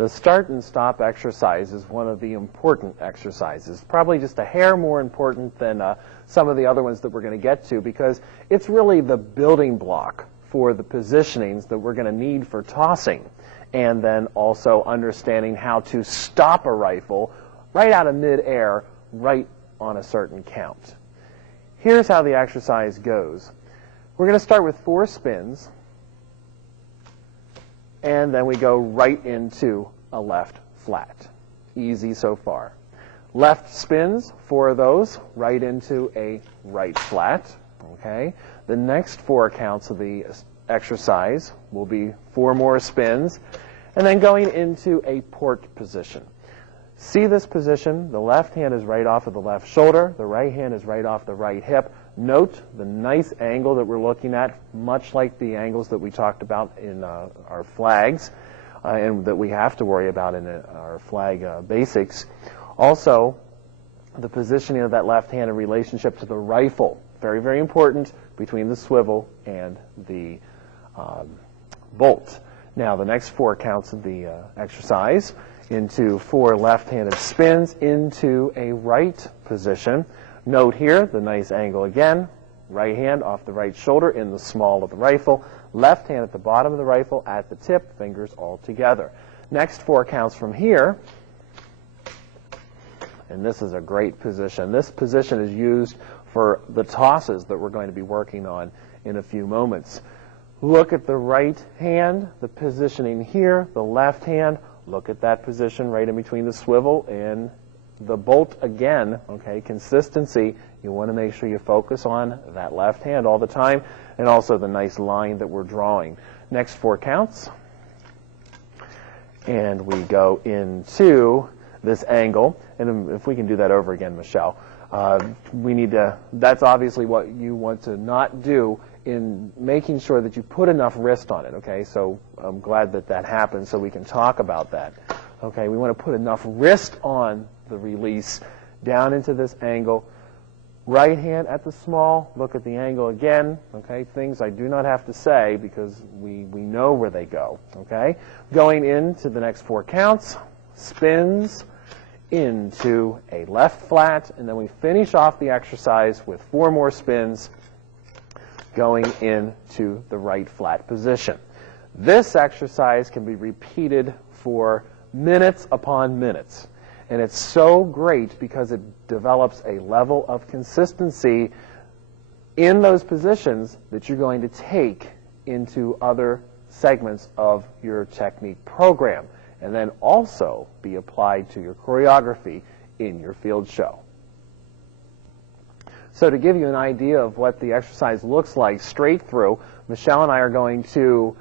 The start and stop exercise is one of the important exercises, probably just a hair more important than some of the other ones that we're going to get to, because it's really the building block for the positionings that we're going to need for tossing, and then also understanding how to stop a rifle right out of midair, right on a certain count. Here's how the exercise goes. We're going to start with 4 spins, and then we go right into a left flat. Easy so far. Left spins, 4 of those, right into a right flat. Okay. The next 4 counts of the exercise will be 4 more spins, and then going into a port position. See this position? The left hand is right off of the left shoulder. The right hand is right off the right hip. Note the nice angle that we're looking at, much like the angles that we talked about in our flags and that we have to worry about in our flag basics. Also, the positioning of that left hand in relationship to the rifle. Very, very important between the swivel and the bolt. Now, the next 4 counts of the exercise into 4 left-handed spins into a right position. Note here the nice angle again. Right hand off the right shoulder in the small of the rifle. Left hand at the bottom of the rifle at the tip, fingers all together. Next 4 counts from here. And this is a great position. This position is used for the tosses that we're going to be working on in a few moments. Look at the right hand, the positioning here, the left hand. Look at that position right in between the swivel and the bolt again. Okay, consistency. You want to make sure you focus on that left hand all the time, and also the nice line that we're drawing. Next 4 counts. And we go into this angle. And if we can do that over again, Michelle. We need to, that's obviously what you want to not do in making sure that you put enough wrist on it, okay? So I'm glad that that happened so we can talk about that. Okay, we want to put enough wrist on the release down into this angle. Right hand at the small, look at the angle again, okay? Things I do not have to say because we know where they go, okay? Going into the next 4 counts, spins into a left flat, and then we finish off the exercise with 4 more spins going into the right flat position. This exercise can be repeated for minutes upon minutes, and it's so great because it develops a level of consistency in those positions that you're going to take into other segments of your technique program, and then also be applied to your choreography in your field show. So to give you an idea of what the exercise looks like straight through, Michelle and I are going to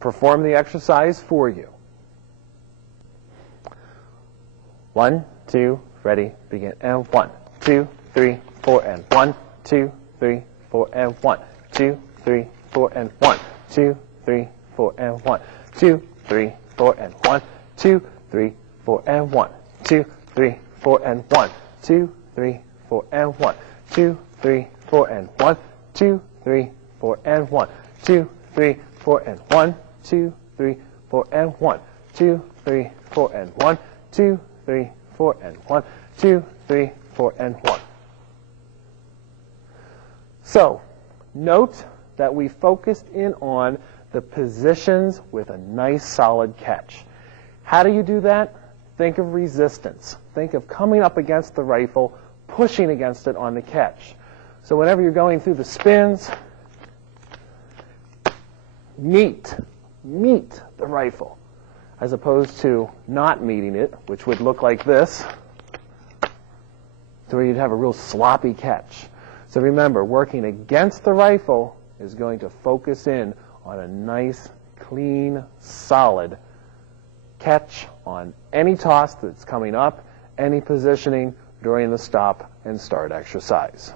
perform the exercise for you. 1, 2, ready, begin, and 1, 2, 3, 4, and 1, 2, 3, 4, and 1, 2, 3, 4, and 1, 2, 3, 4, and 1, 2, 3, 4, and 1, 2, 3, 4, and 1, 2, 3, 4, and 1, 2, 3, 4, and 1, 2, 3, 4, and 1, 2, 3, 4, and 1, 2, 3, 4, and 1, 2, 3, 4, and 1, 2, 3, 4, and 1, 2, 3, 4, and 1, 2, 3, 4, and 1. So, note that we focused in on the positions with a nice solid catch. How do you do that? Think of resistance. Think of coming up against the rifle, pushing against it on the catch. So whenever you're going through the spins, meet the rifle, as opposed to not meeting it, which would look like this, to where you'd have a real sloppy catch. So remember, working against the rifle is going to focus in on a nice, clean, solid catch on any toss that's coming up, any positioning during the stop and start exercise.